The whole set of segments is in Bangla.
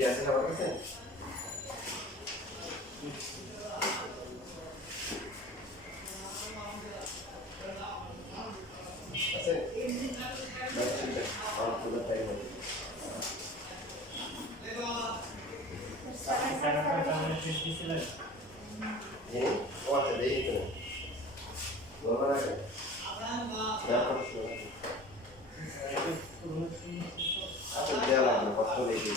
সিডি আছে সবার কাছে? আছে? আমার পুরো টাইম হবে। ও আচ্ছা দেখি তো বলবার আগে আচ্ছা দেওয়া লাগবে কষ্ট দেখি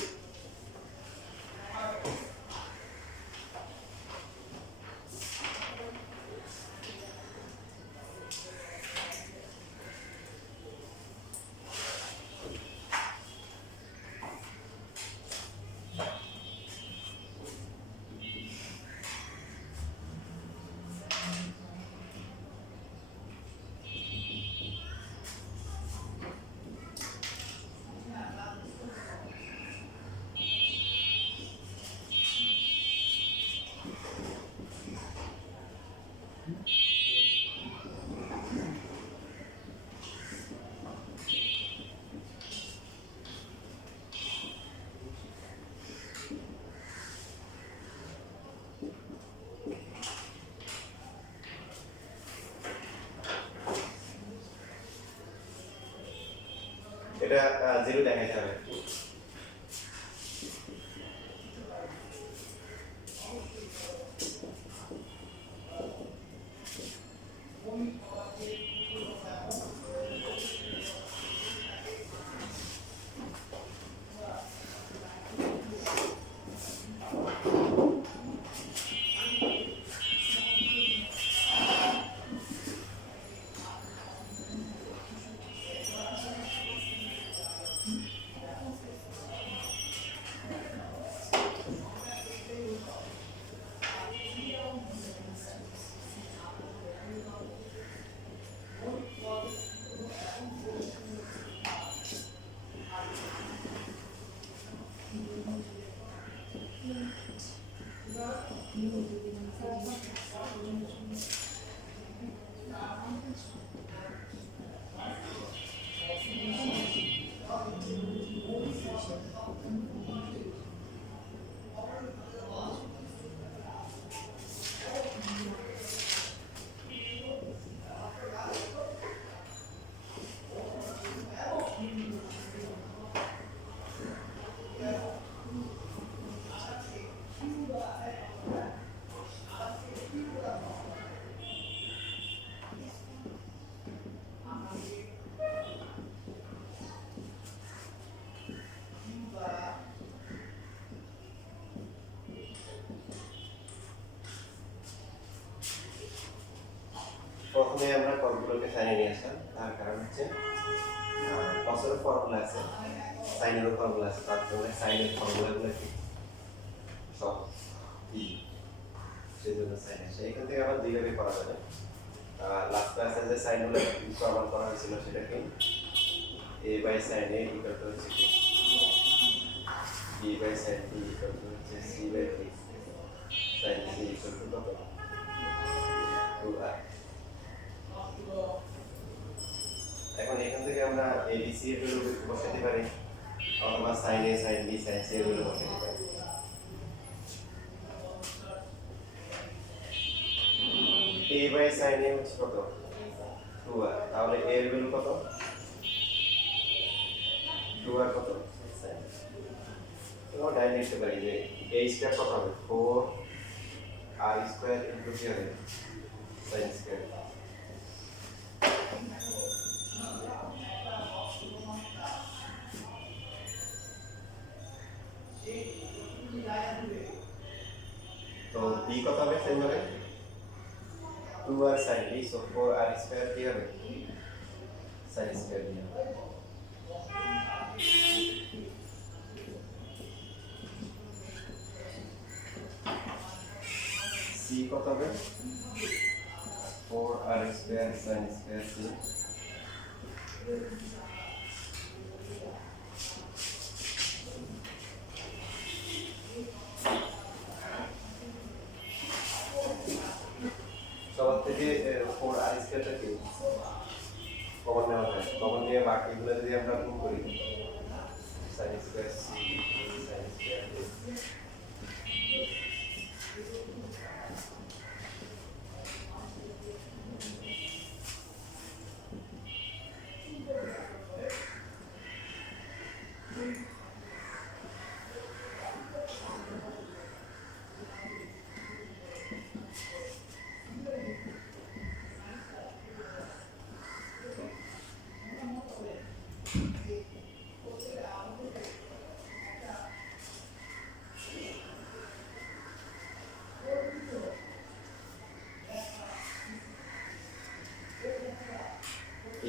এটা জিরো দেখাইতে হবে প্রথমে আমরা পদগুলোকে সাইনে নিয়ে আসলাম তার কারণ হচ্ছে কসের ফর্মুলা আছে সাইনেরও ফর্মুলা আছে তার জন্য সাইনের ফর্মুলাগুলো কি সব কি সেই জন্য সাইন আসে এখান থেকে আবার দুইভাবে করা যাবে লাস্ট ক্লাসে যে সাইনগুলো প্রমাণ করা হয়েছিল সেটা কি a by sine a equal to হচ্ছে কি b by sine b equal to হচ্ছে c by d sine c equal to কত 2r এখন এখান থেকে আমরা abc এর ভ্যালু বসাতে পারি অথবা sin a sin b sin c এর ভ্যালু বসাতে পারি a বাই sin a হচ্ছে কত 2r তাহলে a এর ভ্যালু কত 2r কত sin তো ডাইরেক্ট লিখতে পারি যে a স্কয়ার কত হবে 4r স্কয়ার ইনটু কি হবে sin স্কয়ার तो b কত হবে sin হবে 2r sin b so 4r square কি হবে sin স্কয়ার নিয়ে c কত হবে 4r square sin square c সবার থেকে 4r স্কয়ারটা কি কমন নেওয়া যায় কমন নিয়ে বাকিগুলো যদি আমরা গুণ করি sin square c sin square a।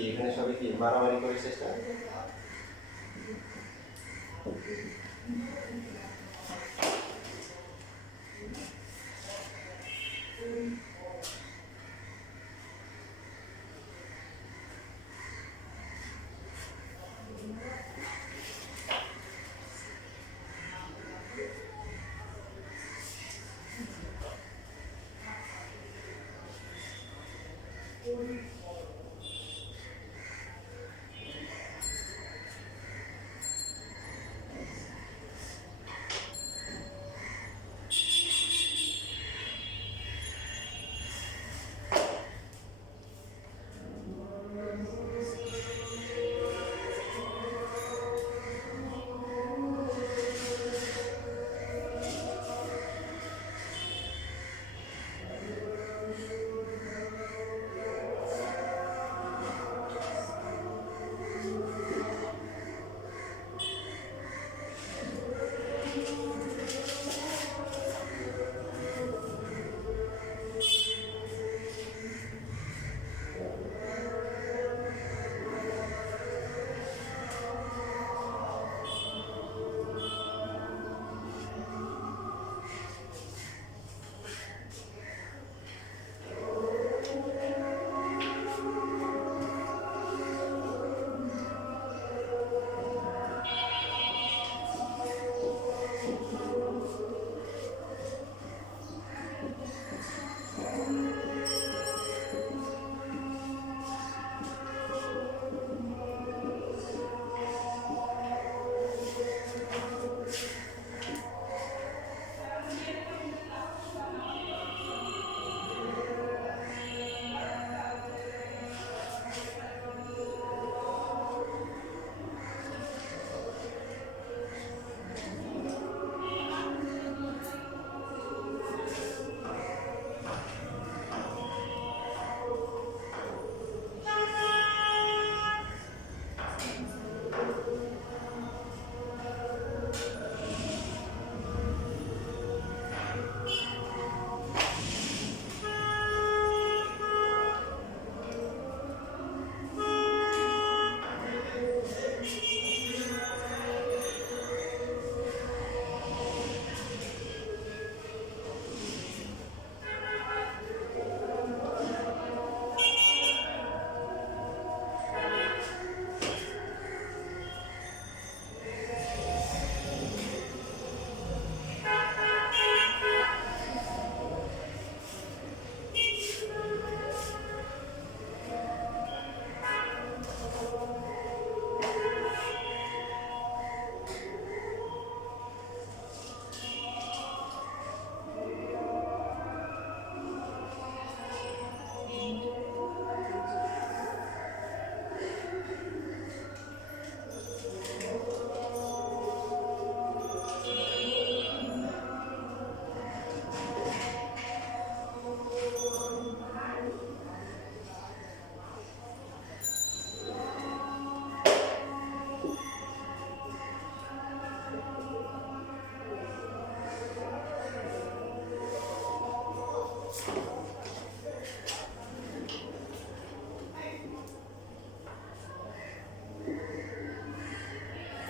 এখানে সবাই কি মারামারি করে চেষ্টা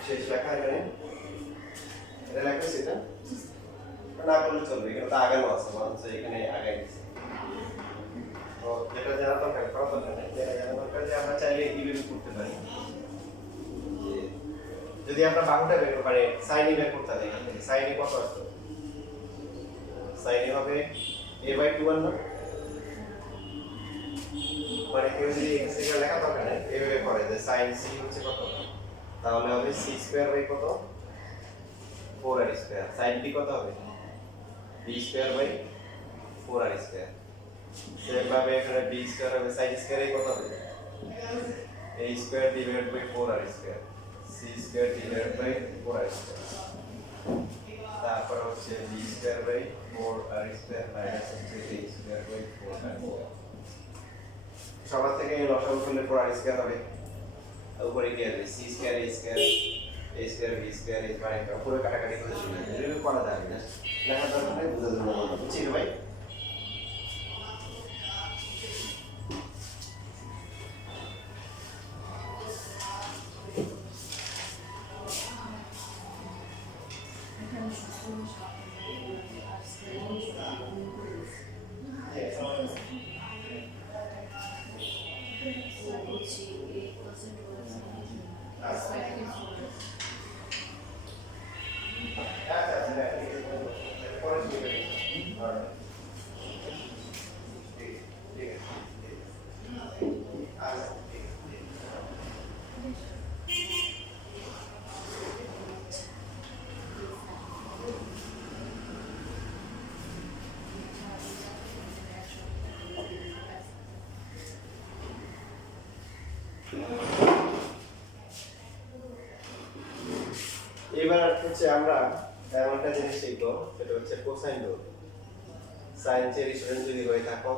শেষ লেখা এখানে এটা লেখা সেটা না করলে চলবে এখানে তো আগানো আছে মানুষ এখানে আগাই দিচ্ছে তো যেটা জানা দরকার করা দরকার নেই যেটা জানা দরকার যে আমরা চাইলে এইভাবে করতে পারি যদি আমরা বাহুটা বের মানে সাইন বের করতে চাই এখান থেকে সাইন কত আসবে সাইন হবে a/2 না মানে কেউ যদি এক্সেল লেখা দরকার নেই এভাবে করে যে সাইন c হচ্ছে কত তাহলে হবে c স্কয়ার বাই কত 4r স্কয়ার sin b কত হবে b square by 4r square same ভাবে এখানে b স্কয়ার হবে sin স্কয়ার এর কত হবে a square divided by 4r square c square divided by 4r square তারপর হচ্ছে b square by 4r square minus হচ্ছে a square by 4r square সবার থেকে লসাগু করলে 4r স্কয়ার হবে উপরে কি হবে c square a square a square b square এই মানে পুরো কাটাকাটি করে চলে যাবে এগুলো করা যাবে না লেখার দরকার নেই বুঝার জন্য বলবো বুঝছিস ভাই এবার হচ্ছে আমরা এমন একটা জিনিস শিখবো সেটা হচ্ছে কোসাইন রুল সাইন চেরি স্টুডেন্ট যদি হয়ে থাকো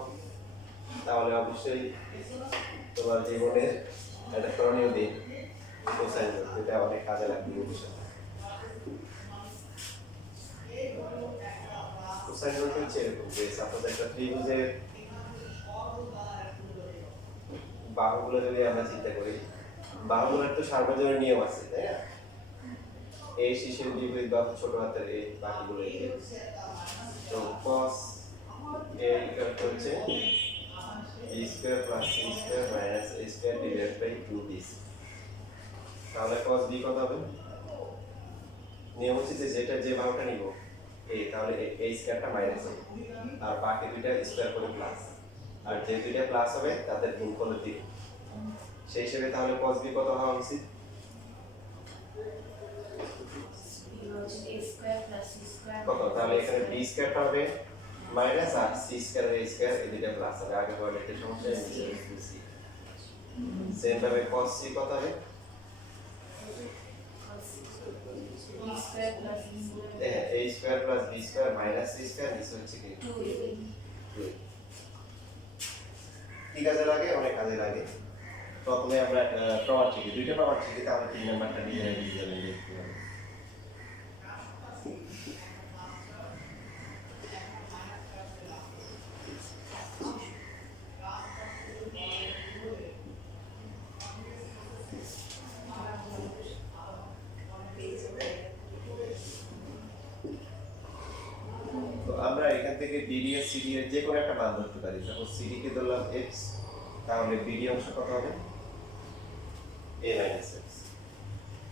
তাহলে অবশ্যই তোমার জীবনের একটা করণীয় দিন কোসাইন রুল এটা অনেক কাজে লাগবে ভবিষ্যতে কোসাইন রুল হচ্ছে এরকম যে সাপোজ একটা ত্রিভুজের বাহুগুলো যদি আমরা চিন্তা করি বাহুগুলোর তো সার্বজনীন নিয়ম আছে তাই না এই শিশুর বিপরীত বাহু ছোট হাতের এই বাকিগুলো এগিয়ে তো cos a ইকুয়াল টু হচ্ছে b square plus c square minus a square divided by 2b তাহলে cos b কত হবে নিয়ম হচ্ছে যে যেটা যে বাহুটা নিব a তাহলে a স্কয়ারটা মাইনাস হবে আর বাকি দুইটা স্কয়ার করে প্লাস আর যে দুইটা প্লাস হবে তাদের গুণফল দিবে সেই হিসেবে তাহলে cos b কত হওয়া উচিত কত তাহলে এখানে b স্কয়ারটা হবে মাইনাস আর c স্কয়ার a স্কয়ার এই দুইটা প্লাস হবে আগে বলে একটা সমস্যা নিচে c সেম ভাবে cos c কত হবে a square plus b square minus c square নিচে হচ্ছে কি 2 কি কাজে লাগে অনেক কাজে লাগে প্রথমে আমরা প্রমাণ শিখি দুইটা প্রমাণ শিখি তাহলে 3 নাম্বারটা নিয়ে যাবেন দেখতে হবে আমরা এখান থেকে BD এর CD এর যে কোনো একটা মান ধরতে পারি সাপোজ CD কে ধরলাম x তাহলে BD অংশ কত হবে a - x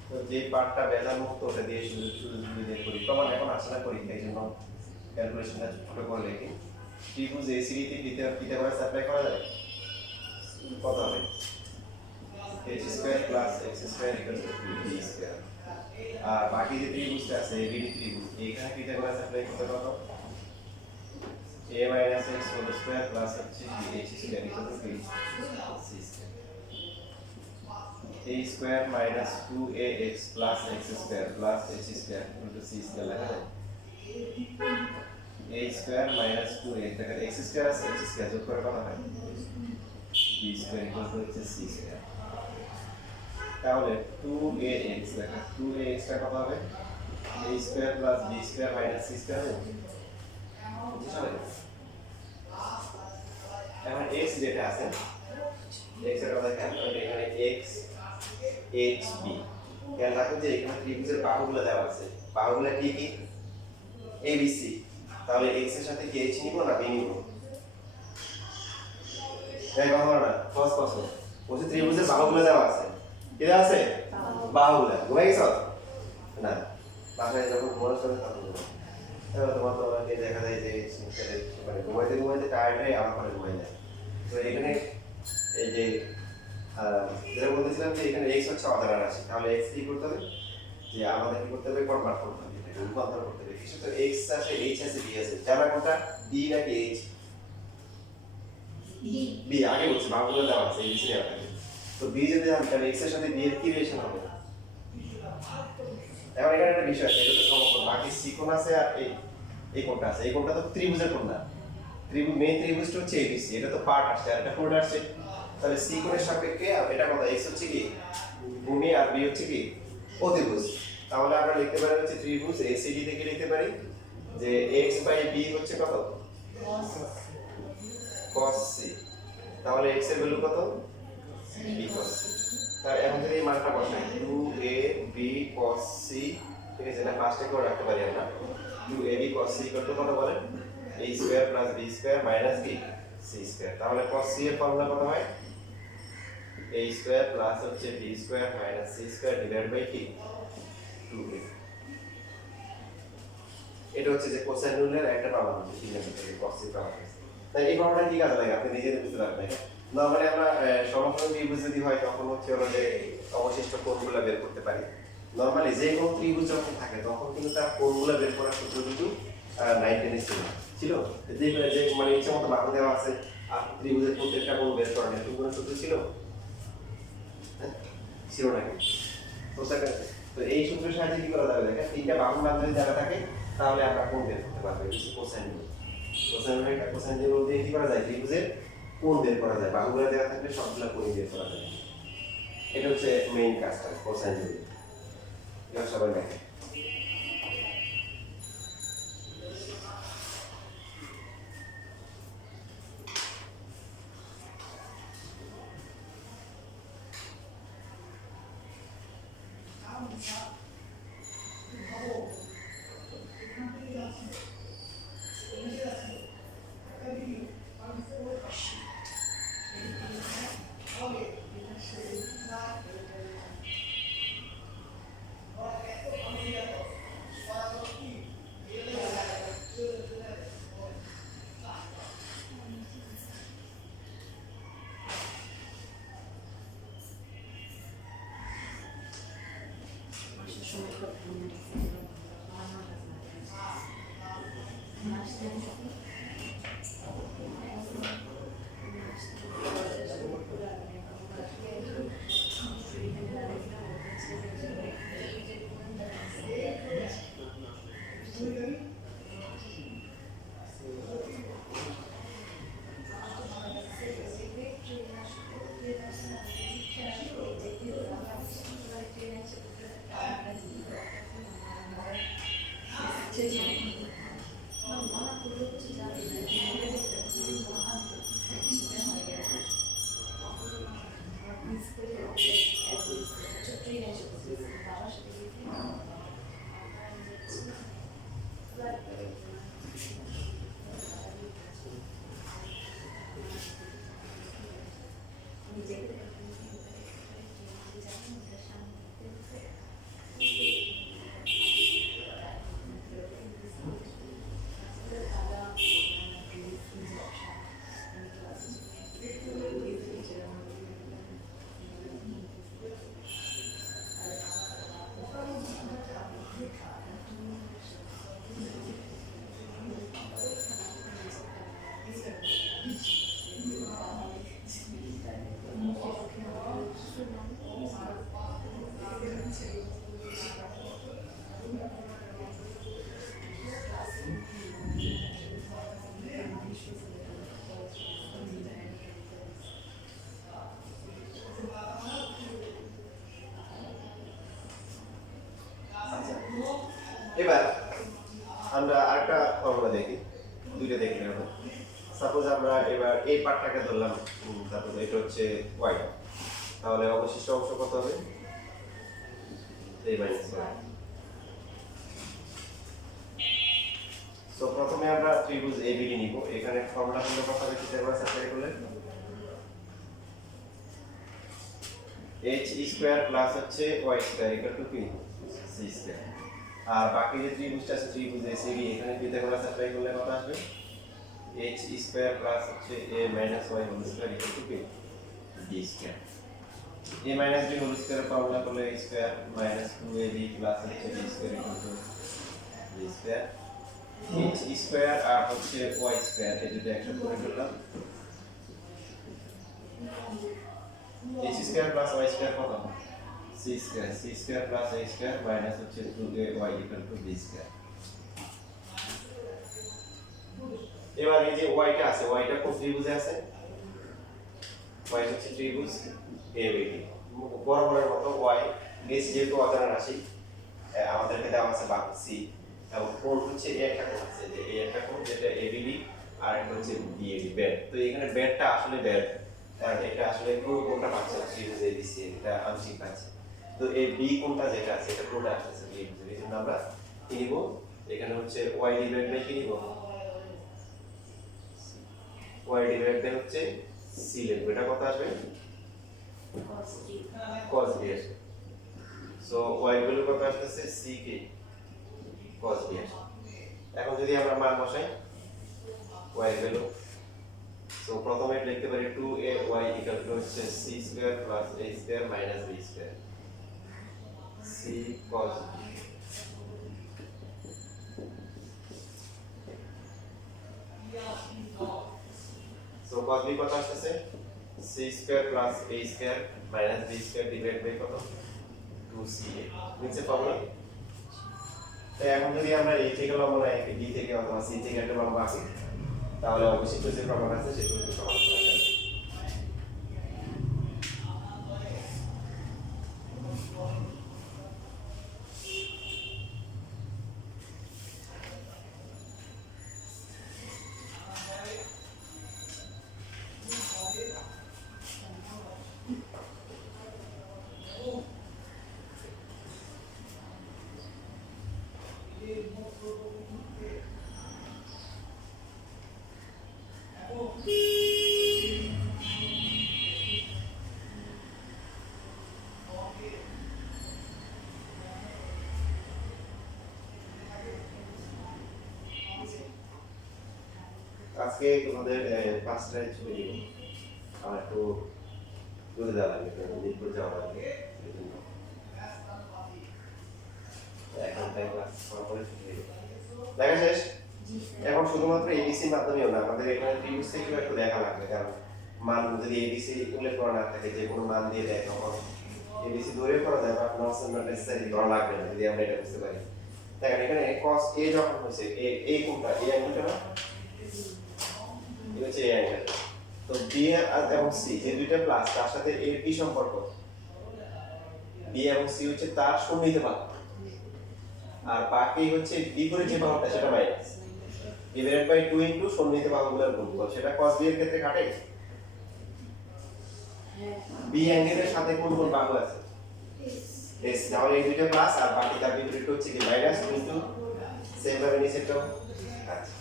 তো যে পার্টটা বেজাল মুক্ত ওটা দিয়ে শুধু শুধু বের করি প্রমাণ এখন আসলে করি এই জন্য ক্যালকুলেশনটা ছোট করে লিখি ত্রিভুজ ACD তে পিতা করে সাপ্লাই করা যায় কত হবে h square plus x square equal to b square আর বাকি যে ত্রিভুজটা আছে ABD ত্রিভুজ এখানে পিতা করে সাপ্লাই করতে কত a minus x whole square plus h square equal to b c square a square minus 2ax plus x square plus h square equal to c square লেখা যায় a square minus 2a দেখেন x square আছে h square যোগ করে কত হয় b square equal to হচ্ছে c square তাহলে 2ax দেখেন 2ax টা কত হবে a square plus b square minus c square হবে এখন x যেটা আছে x এর কথা খেয়াল করলে এখানে x h b খেয়াল রাখো যে এখানে ত্রিভুজের বাহুগুলো দেওয়া আছে বাহুগুলো কি কি a b c তাহলে x এর সাথে কি h নিব না b নিব এই কথা না ফার্স্ট প্রশ্ন বলছে ত্রিভুজের বাহুগুলো দেওয়া আছে কি দেওয়া আছে বাহুগুলো ঘুমাই গেছো না বাসায় যখন মনে করে তখন তাহলে তোমার তো অনেকে দেখা যায় যে মানে ঘুমাইতে ঘুমাইতে টায়ার্ড হয়ে আবার ঘরে ঘুমাই যায় তো এখানে এই যে যেটা বলতেছিলাম বলছিলাম যে এখানে x হচ্ছে অজানা রাশি, তাহলে x কি করতে হবে, যে আমাদের কি করতে হবে, কনভার্ট করতে হবে, এটাকে রূপান্তর করতে হবে। কিছু তো x আছে, h আছে, b আছে, জানা কোনটা, b নাকি h? b আগে বলছি, বাহুগুলো দেওয়া আছে, এই দেওয়া থাকে। তো b যদি জানি তাহলে x এর সাথে b এর কি রিলেশন হবে? এবার এখানে একটা বিষয় আছে, এটা তো সমকোণ, বাকি c কোণ আছে আর এই কোণটা আছে, এই কোণটা তো ত্রিভুজের কোণ না, মেইন ত্রিভুজটা হচ্ছে ABC, এটা তো পার্ট আসছে আর এটা কোণ আসছে, তাহলে c কোণের সাপেক্ষে আর এটা কত, x হচ্ছে কি ভূমি আর b হচ্ছে কি অতিভুজ। তাহলে আমরা লিখতে পারি হচ্ছে ত্রিভুজ ACD থেকে লিখতে পারি যে x বাই b হচ্ছে কত, cos c। তাহলে x এর ভ্যালু কত, b cos c। তাহলে এখন থেকে এই মানটা বসাই, 2ab cos c, ঠিক আছে, এটা ফার্স্টে করে রাখতে পারি আমরা, 2ab cos c কত বলেন, a square plus b square minus কি c স্কয়ার। তাহলে cos c এর ফর্মুলা কত হয়, a স্কয়ার প্লাস হচ্ছে b square minus c square divide by কি 2a। এটা হচ্ছে যে কোসাইন রুলের একটা প্রমাণ, cos c প্রমাণ। তাই এই ফর্মুলা কি কাজে লাগে আপনি নিজেই বুঝতে পারবেন। নরমালি আমরা সমকোণ ত্রিভুজ যদি হয় তখন হচ্ছে ওরা যে অবশিষ্ট কোণগুলো বের করতে পারি। নরমালি যে কোণ ত্রিভুজ যখন থাকে তখন কিন্তু তার কোণগুলো বের করার সূত্র কিন্তু 9 10 ছিল যে মানে ইচ্ছা মতো বাহু দেওয়া আছে আর ত্রিভুজের প্রত্যেকটা কোণ বের করার এরকম কোনো সূত্র ছিল, ছিল না কিন্তু। তো এই সূত্রের সাহায্যে কি করা যাবে, দেখেন তিনটা বাহুর মান যদি জানা থাকে তাহলে আমরা কোণ বের করতে পারবো। এই কোসাইন রুল, কোসাইন রুল দিয়ে কি করা যায়, ত্রিভুজের কোণ বের করা যায়, বাহুগুলো দেওয়া থাকলে সবগুলো কোণ বের করা যায়। এটা হচ্ছে মেইন কাজটা কোসাইন রুল, এটা সবাই দেখে। এবার আমরা আরেকটা ফর্মুলা দেখি, দুইটা দেখি আমরা। সাপোজ আমরা এবার এই পার্টটাকে ধরলাম, সাপোজ এটা হচ্ছে y, তাহলে অবশিষ্ট অংশ কত হবে, এই মাইনাস y। সো প্রথমে আমরা ত্রিভুজ ABD নিব, এখানে ফর্মুলা হলো কত হবে, চিন্তা করে সাবস্টিটিউট করলে h স্কয়ার প্লাস হচ্ছে y স্কয়ার ইকুয়াল টু কি c স্কয়ার। আর বাকি যে ত্রিভুজটা আছে ত্রিভুজ ACD, এখানে পিথাগোরাস অ্যাপ্লাই করলে কত আসবে, h স্কয়ার প্লাস হচ্ছে a minus y whole square equal to কি d square. a minus b whole square formula করলে a square minus 2ab plus হচ্ছে b square equal to b square h square আর হচ্ছে y স্কয়ার এই দুটো একসাথে করে ফেললাম h square plus y square কত c square plus a square minus হচ্ছে 2ay equal to b square এবার এই যে y টা আছে y টা কোন ত্রিভুজে আছে y হচ্ছে ত্রিভুজ ABD বরাবরের মতো y নিচে যেহেতু অজানা রাশি আমাদেরকে দেওয়া আছে বাহু c এবং কোণ হচ্ছে এই একটা কোণ আছে যে এই একটা কোণ যেটা ABD আর একটা হচ্ছে BAD বেড তো এখানে বেডটা আসলে বেড কারণ এটা আসলে পুরো কোণটা পাচ্ছে না ত্রিভুজ ABC এটা আংশিক পাচ্ছে তো এই b কোণটা যেটা আছে এটা পুরোটা আসছে b এর জন্য আমরা কি নিব এখানে হচ্ছে y ডিভাইড বাই কি নিব y ডিভাইড বাই হচ্ছে c লিখব এটা কত আসবে cos b আসবে সো y ভ্যালু কত আসছে c কে cos b আসবে এখন যদি আমরা মান বসাই y ভ্যালু সো প্রথমে লিখতে পারি 2ay ইকুয়াল টু হচ্ছে c square plus a square minus b square c cos b so cos b কত আসছে c square plus a square minus b square divide by কত 2ca নিচে ফর্মুলা তো এখন যদি আমরা a থেকে লম্ব নাই b থেকে অথবা c থেকে একটা লম্ব আঁকি তাহলে অবশ্যই যে প্রমাণ আছে সেটা সমান করা যাবে আজকে তোমাদের পাঁচটায় ছবি নিব আমার একটু দূরে যাওয়া লাগবে মিরপুর যাওয়া লাগবে এখন তাই ক্লাস করে ছুটি নিব দেখা শেষ এখন শুধুমাত্র এবিসির মাধ্যমেও না আমাদের এখানে ত্রিভুজ থেকেও একটু দেখা লাগবে কারণ মান যদি এবিসি উল্লেখ করা না থাকে যে কোনো মান দিয়ে দেয় তখন এবিসি ধরে করা যায় বা নট নেসেসারি ধরা লাগবে না যদি আমরা এটা বুঝতে পারি দেখেন এখানে cos a যখন হয়েছে a কোনটা এই অ্যাঙ্গেলটা না এটা হচ্ছে এই অ্যাঙ্গেল তো b এবং c যে দুইটা প্লাস তার সাথে এর কি সম্পর্ক b এবং c হচ্ছে তার সন্নিহিত আর বাকি হচ্ছে বিপরীত যে বাহুটা সেটা মাইনাস ডিভাইডেড বাই 2 ইনটু সন্নিহিত বাহুগুলোর গুণফল সেটা cos b এর ক্ষেত্রে কাটে b অ্যাঙ্গেলের সাথে কোন কোন বাহু আছে এস তাহলে এই দুইটা প্লাস আর বাকি তার বিপরীত হচ্ছে কি মাইনাস ইনটু সেম ভাবে নিচেরটাও আচ্ছা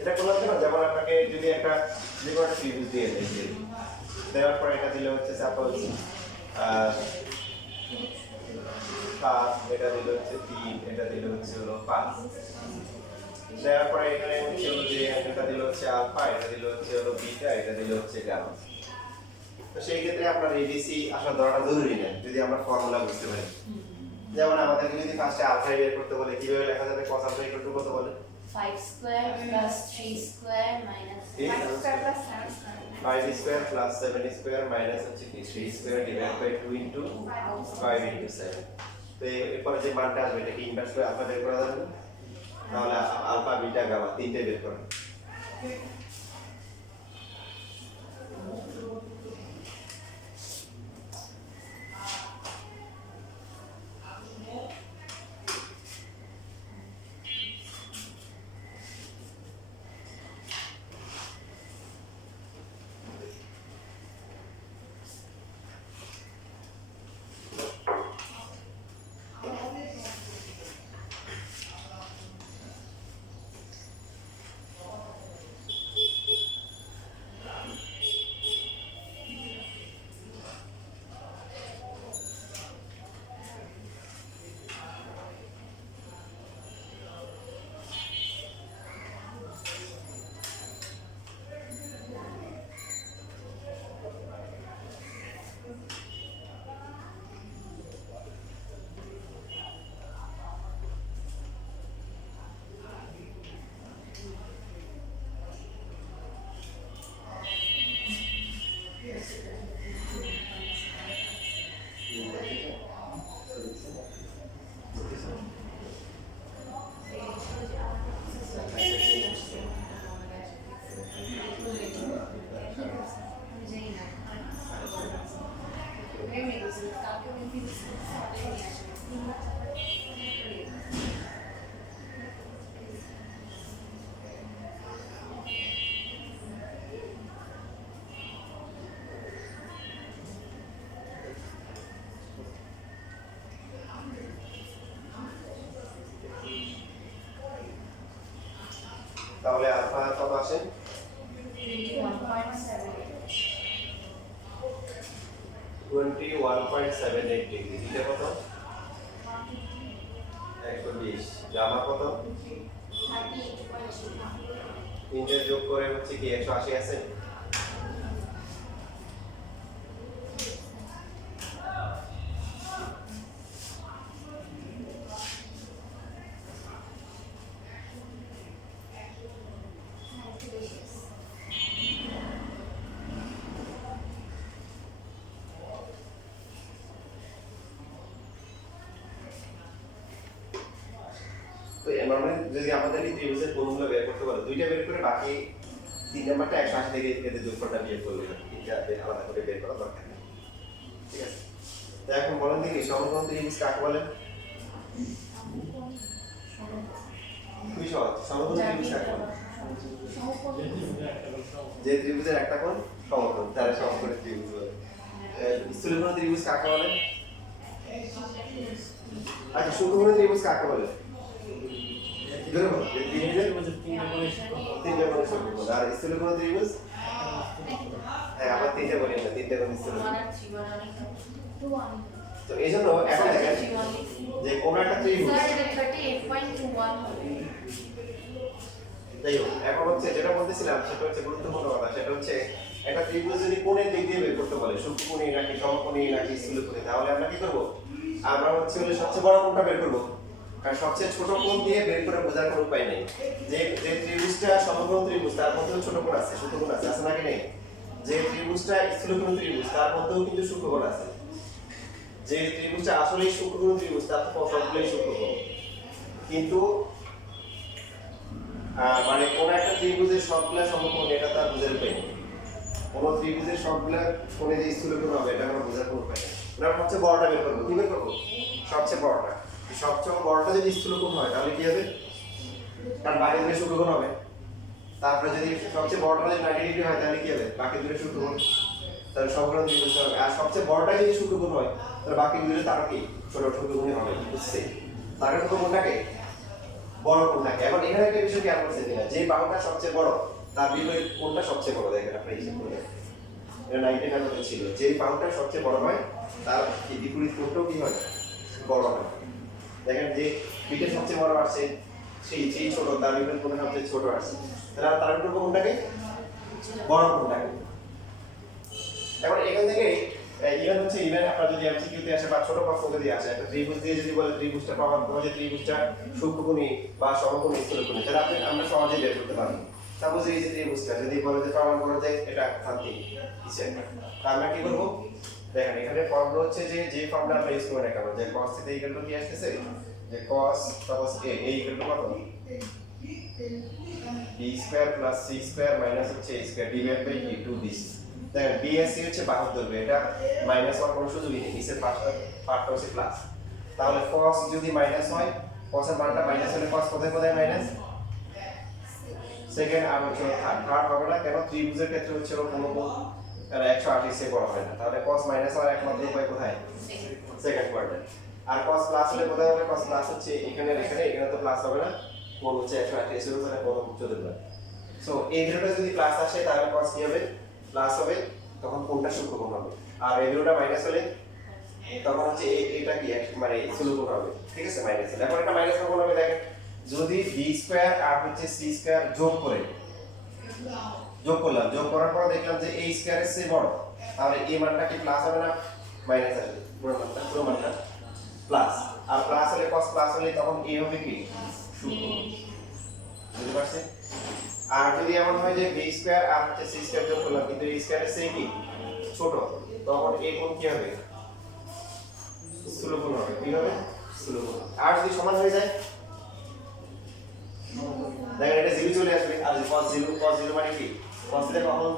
এটা করলাম না যেমন আপনাকে যদি একটা যেকোনো একটা ত্রিভুজ দিয়ে দেয় দেওয়ার পর এটা দিলে হচ্ছে সাপোজ 5 এটা দিলে হচ্ছে 3 এটা দিলে হচ্ছে হলো 5 দেওয়ার পরে এখানে হচ্ছে হলো যে এটা দিলে হচ্ছে আলফা এটা দিলে হচ্ছে হলো বিটা এটা দিলে হচ্ছে গামা তো সেই ক্ষেত্রে আপনার এবিসি আসলে ধরাটা জরুরি না যদি আমরা ফর্মুলা বুঝতে পারি যেমন আমাদেরকে যদি ফার্স্টে আলফা বের করতে বলে কিভাবে লেখা যাবে cos আলফা ইকুয়াল টু কত বলে 5 square plus 3 square minus 5 square plus 7 square 5 square plus 7 square minus হচ্ছে কি 3 square divided by 2 into 5 into 7 তো এরপরে যে মানটা আসবে এটা কি ইনভার্স করে আলফা বের করা যাবে না তাহলে আলফা বিটা গামা তিনটে বের করুন তাহলে আলফা কত আসে 21.78 ডিগ্রি। এটা কত 120। গামা কত তিনটে যোগ করে হচ্ছে কি 180 আছে। তো নরমালি যদি আমাদের এই ত্রিভুজের কোণগুলো বের করতে বলে দুইটা বের করে বাকি তিন নাম্বারটা 180 থেকে এদের যোগফলটা বিয়োগ করবে তিনটা আলাদা করে বের করা দরকার নেই। ঠিক আছে, তো এখন বলেন দেখি সমকোণ ত্রিভুজ কাকে বলে? খুবই সহজ। সমকোণ ত্রিভুজ কাকে বলে? যে ত্রিভুজের একটা কোণ সমকোণ তারা সমকোণ ত্রিভুজ বলে। স্থূলকোণ ত্রিভুজ কাকে বলে? আচ্ছা, সূক্ষ্মকোণ ত্রিভুজ কাকে বলে? তিনটে কোণ সূক্ষ্মকোণ। আর স্থূলকোণ ত্রিভুজ হ্যাঁ আবার তিনটে বলি না, তিনটে কোণ স্থূলকোণ। তো এই জন্য এখন দেখেন যে কোন একটা ত্রিভুজ যাই হোক, এখন হচ্ছে যেটা বলতেছিলাম সেটা হচ্ছে গুরুত্বপূর্ণ কথা, সেটা হচ্ছে একটা ত্রিভুজ যদি কোণের দিক দিয়ে বের করতে বলে সূক্ষ্মকোণী নাকি সমকোণী নাকি স্থূলকোণী, তাহলে আমরা কি করব? আমরা হচ্ছে সবচেয়ে বড় কোণটা বের করব, কারণ সবচেয়ে ছোট কোণ দিয়ে বের করে বোঝার কোনো উপায় নেই। যে যে ত্রিভুজটা সমকোণ ত্রিভুজ তার মধ্যেও ছোট কোণ আছে, সূক্ষ্মকোণ আছে, আছে নাকি নেই? যে ত্রিভুজটা স্থূলকোণ ত্রিভুজ তার মধ্যেও কিন্তু সূক্ষ্মকোণ আছে। যে ত্রিভুজটা আসলেই সূক্ষ্মকোণ ত্রিভুজ তার তো সবগুলোই সূক্ষ্মকোণ। কিন্তু মানে কোন একটা ত্রিভুজের সবগুলা সমকোণ এটা তার বোঝার উপায় নেই। কোন ত্রিভুজের সবগুলা কোণে যে স্থূলকোণ হবে এটা আমরা বোঝার কোনো উপায় নেই। আমরা সবচেয়ে বড়টা বের করবো। কি বের করবো? সবচেয়ে বড়টা। সবচেয়ে বড়টা যদি স্থূলকোণ হয় তাহলে কি হবে? কারণ বাকি দুটো সূক্ষ্মকোণ হবে। তারপরে যদি সবচেয়ে বড়টা যদি 90 ডিগ্রি হয় তাহলে কি হবে? বাকি দুটো সূক্ষ্মকোণ। তাহলে সমকোণ ত্রিভুজ হবে। আর সবচেয়ে বড়টা যদি সূক্ষ্মকোণ হয় তাহলে বাকি দুটো তার কি ছোট সূক্ষ্মকোণই হবে। বুঝছে? তার কোণটাকে বড় কোণটাকে। এখন এখানে একটা বিষয় খেয়াল করছেন কিনা, যে বাহুটা সবচেয়ে বড় তার বিপরীত কোণটা সবচেয়ে বড়। দেখেন আপনি হিসাব করে, এটা 99 ছিল। যে বাহুটা সবচেয়ে বড় হয় তার বিপরীত কোণটাও কি হয়? বড় হয়। দেখেন যে পিঠে সবচেয়ে বড় আসছে সেই ছোট, তার বিপরীত কোণটা সবচেয়ে ছোট আসছে। তাহলে তার বিপরীত কোণটাকে বড় কোণটাকে। এখন এখান থেকে ইভেন হচ্ছে ইভেন আপনার যদি এমসিকিউতে আসে বা ছোট প্রশ্ন যদি আসে একটা ত্রিভুজ দিয়ে যদি বলে ত্রিভুজটা প্রমাণ করো যে ত্রিভুজটা সূক্ষ্মকোণী বা সমকোণী স্থূলকোণী, তাহলে আপনি আমরা সহজেই বের করতে পারবো। সাপোজ এই যে ত্রিভুজটা যদি বলে যে প্রমাণ করো যে এটা সামথিং কিসের, তা আমরা কি করব? দেখেন এখানে ফর্মুলা হচ্ছে যে ফর্মুলা আমরা ইউজ করে রাখবো যে cos θ ইকুয়াল টু কি আসছে, যে cos suppose a equal to কত b square plus c square minus হচ্ছে a স্কয়ার ডিভাইড বাই কি 2b। দেখেন বিএসসি হচ্ছে বাহুর দৈর্ঘ্য, এটা মাইনাস হওয়ার কোনো সুযোগই নেই, নিচের পার্টটা হচ্ছে প্লাস। তাহলে cos যদি মাইনাস হয়, cos এর মানটা মাইনাস হলে cos কোথায় কোথায় মাইনাস? সেকেন্ড আর হচ্ছে থার্ড হবে না, কেন? ত্রিভুজের ক্ষেত্রে হচ্ছে কোনো 180 সে বড় হয় না। তাহলে cos মাইনাস হওয়ার একমাত্র উপায় কোথায়? Second quadrant. আর cos প্লাস হলে কোথায় হবে? cos প্লাস হচ্ছে এখানে এখানে তো প্লাস হবে না, কোণ হচ্ছে 180 এর উপরে কোণ চতুর্ভুজ। সো এই দুটোটা যদি প্লাস আসে তাহলে cos কি হবে? প্লাস হবে, তখন কোণটা সূক্ষ্মকোণ হবে। আর এই দুটোটা মাইনাস হলে তখন হচ্ছে এটা কি মানে স্থূলকোণ হবে। ঠিক আছে, মাইনাস হলে। এখন এটা মাইনাস কখন হবে? দেখেন যদি b স্কয়ার আর হচ্ছে c স্কয়ার যোগ করলাম, যোগ করার পর দেখলাম যে a স্কয়ারের চেয়ে বড়, তাহলে a মানটা কি প্লাস হবে না মাইনাস আসবে? পুরো মানটা প্লাস। আর প্লাস হলে cos প্লাস হলে তখন a হবে কি সূক্ষ্মকোণ। বুঝতে পারছেন? আর যদি এমন হয় যে b স্কয়ার আর হচ্ছে c স্কয়ার যোগ করলাম কিন্তু a স্কয়ারের চেয়ে কি ছোট, তখন a কোণ কি হবে? স্থূলকোণ হবে। কি হবে? স্থূলকোণ। আর যদি সমান হয়ে যায়, দেখেন এটা 0 চলে আসবে। আর cos 0 মানে কি? cos এর কখন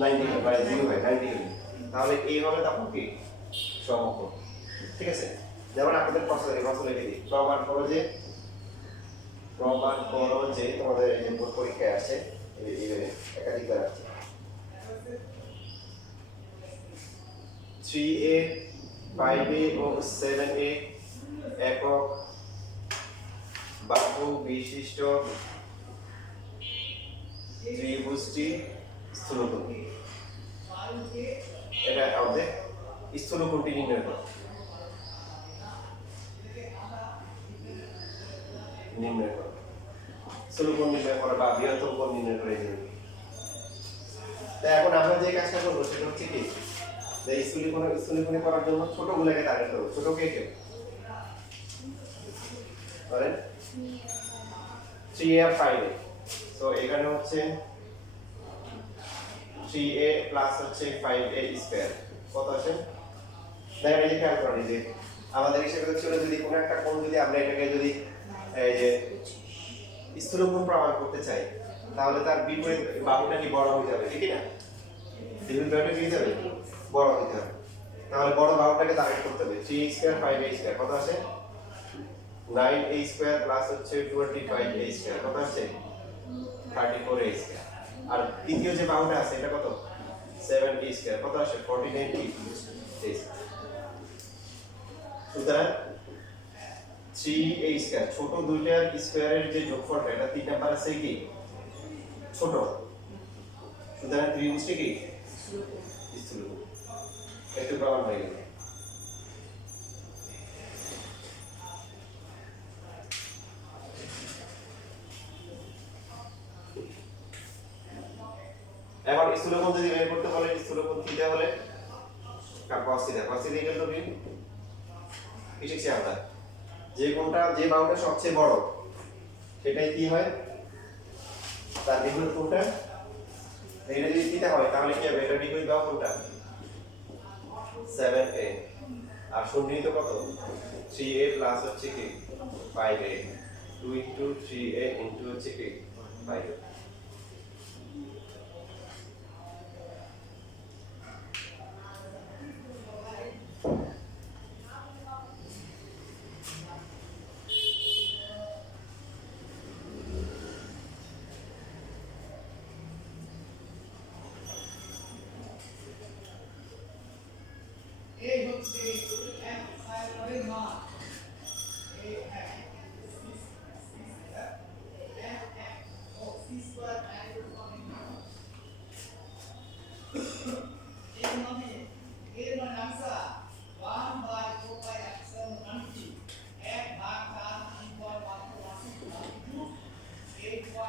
90 হয়, মানে 0 হয় 90 হবে। তাহলে a হবে তখন কি সমকোণ। ঠিক আছে, যেমন আপনাদের প্রশ্ন লিখে দিই, প্রমাণ করো যে তোমাদের এই যে পরীক্ষায় আসে একাধিকবার আসছে 3a 5a ও 7a একক বাহু বিশিষ্ট ত্রিভুজটি স্থূলকোণ, এটা আমাদের স্থূলকোণটি নির্ণয় করো, স্থূলকোণ নির্ণয় করা বা বৃহত্তম কোণ নির্ণয় করে দিন। তাই এখন আমরা যে কাজটা করবো সেটা হচ্ছে কি, যে স্থূলকোণে করার জন্য ছোটগুলোকে টার্গেট করবো। ছোট কে কে বলেন? 3a 5a। সো এখানে হচ্ছে 3a প্লাস হচ্ছে 5a স্কয়ার কত আসে? দেখেন এই যে খেয়াল করেন যে আমাদের হিসেবে ছিল যদি কোনো একটা কোণ যদি আমরা এটাকে যদি এই যে স্থূলকোণ প্রমাণ করতে চাই তাহলে তার বিপরীত বাহুটা কি বড় হয়ে যাবে, ঠিক না? বিপরীত বাহুটা কি হয়ে যাবে? বড় হতে হবে। তাহলে বড় বাহুটাকে টার্গেট করতে হবে। 3a স্কয়ার 5a স্কয়ার কত আসে? 9a স্কয়ার প্লাস হচ্ছে 25a স্কয়ার কত আসে? 34a square. আর দ্বিতীয় যে বাহুটা আছে এটা কত? 7a স্কয়ার কত আসে? 49a square. সুতরাং 3a স্কয়ার ছোট দুইটার স্কয়ারের যে যোগফলটা এটা 3 নাম্বার আছে কি ছোট, সুতরাং ত্রিভুজটি কি স্থূলকোণ। একটু প্রমাণ হয়ে গেল। এখন স্থূলকোণ যদি বের করতে বলে স্থূলকোণ থিটা হলে cos থিটা ইকুয়াল টু কি শিখছি আমরা, যে কোণটা যে বাহুটা সবচেয়ে বড় সেটাই কি হয় তার বিপরীত কোণটা। এটা যদি থিটা হয় তাহলে কি হবে? এটা বিপরীত বাহু কোণটা 7a আর সন্নিহিত কত? 3a প্লাস হচ্ছে কি 5a, 2 into 3a into হচ্ছে কি 5a।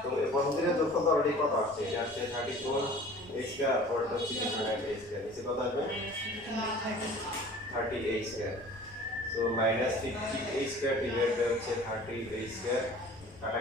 তো বন্ধুদের যোগফল তো অলরেডি কত আসছে? এটা আসছে 34a স্কয়ার আর এটা হচ্ছে 9a স্কয়ার। নিচে কত আসবে? 30a square. So -50a square divide by হচ্ছে 30a স্কয়ার কাটা